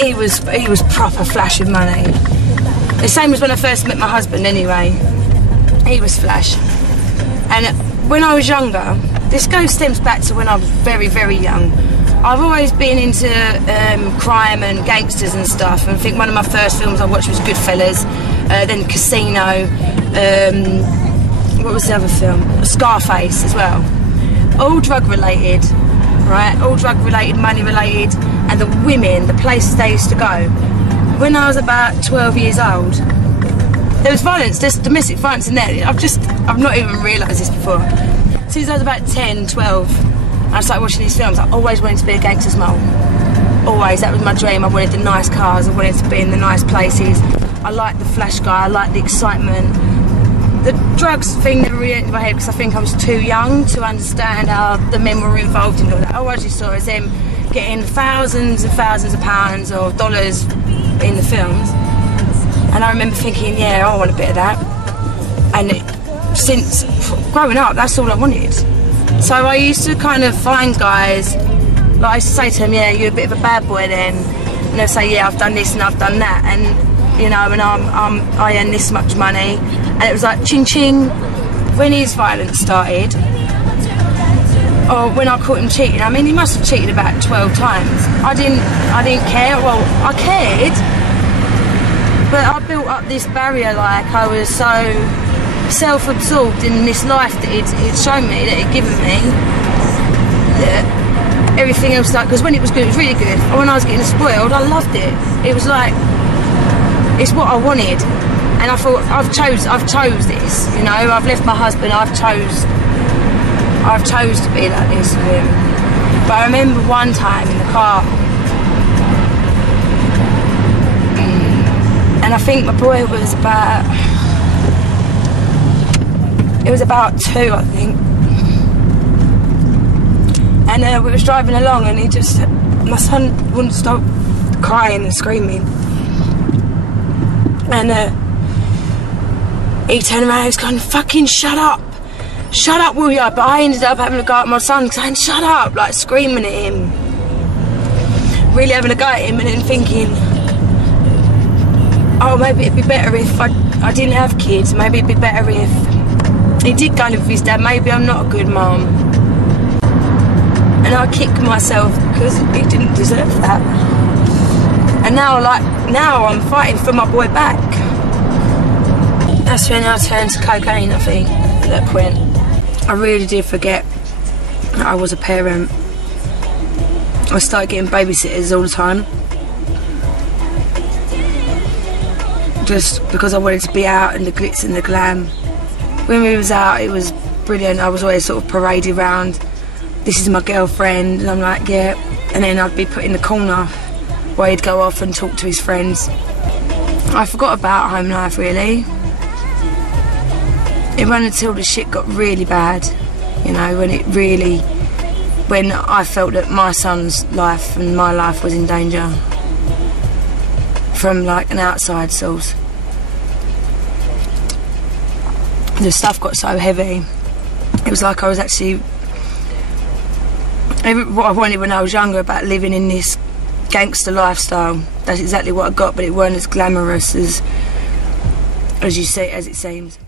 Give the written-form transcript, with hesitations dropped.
he was proper flash with money. The same as when I first met my husband anyway. He was flash. And when I was younger, this stems back to when I was very, very young. I've always been into crime and gangsters and stuff, and I think one of my first films I watched was Goodfellas, then Casino, what was the other film? Scarface as well. All drug related, right? All drug related, money related, and the women, the places they used to go. When I was about 12 years old, there was violence, there's domestic violence in there. I've not even realised this before. Since I was about 10, 12, I started watching these films. I always wanted to be a gangster's mole. Always, that was my dream. I wanted the nice cars, I wanted to be in the nice places. I liked the flash guy, I liked the excitement. The drugs thing never really entered my head because I think I was too young to understand how the men were involved in all that. All I just saw is them getting thousands and thousands of pounds or dollars in the films. And I remember thinking, yeah, I want a bit of that. And since growing up, that's all I wanted. So I used to kind of find guys, like I used to say to them, yeah, you're a bit of a bad boy then. And they'll say, yeah, I've done this and I've done that. And, you know, and I earn this much money. And it was like, ching ching. When his violence started, or when I caught him cheating, I mean, he must have cheated about 12 times. I didn't care. Well, I cared. But I built up this barrier, like I was so self-absorbed in this life that he'd shown me, that he'd given me, that everything else, like, because when it was good, it was really good. And when I was getting spoiled, I loved it. It was like, it's what I wanted. And I thought, I've chose this, you know, I've left my husband, I've chose to be like this with him. But I remember one time in the car, and I think my boy was about, it was about 2, I think. And we was driving along and my son wouldn't stop crying and screaming. And he turned around and he was going, fucking shut up, will ya? But I ended up having a go at my son saying, shut up, like screaming at him. Really having a go at him and then thinking, oh, maybe it'd be better if I didn't have kids. Maybe it'd be better if he did go live with his dad. Maybe I'm not a good mum. And I kicked myself because he didn't deserve that. And now I'm fighting for my boy back. That's when I turned to cocaine, I think, at that point. I really did forget that I was a parent. I started getting babysitters all the time. Just because I wanted to be out in the glitz and the glam. When we was out, it was brilliant. I was always sort of paraded around. This is my girlfriend, and I'm like, yeah. And then I'd be put in the corner where he'd go off and talk to his friends. I forgot about home life, really. It wasn't until the shit got really bad, you know, when I felt that my son's life and my life was in danger from like an outside source. The stuff got so heavy. It was like I was actually, what I wanted when I was younger about living in this gangster lifestyle, that's exactly what I got, but it weren't as glamorous as it seems.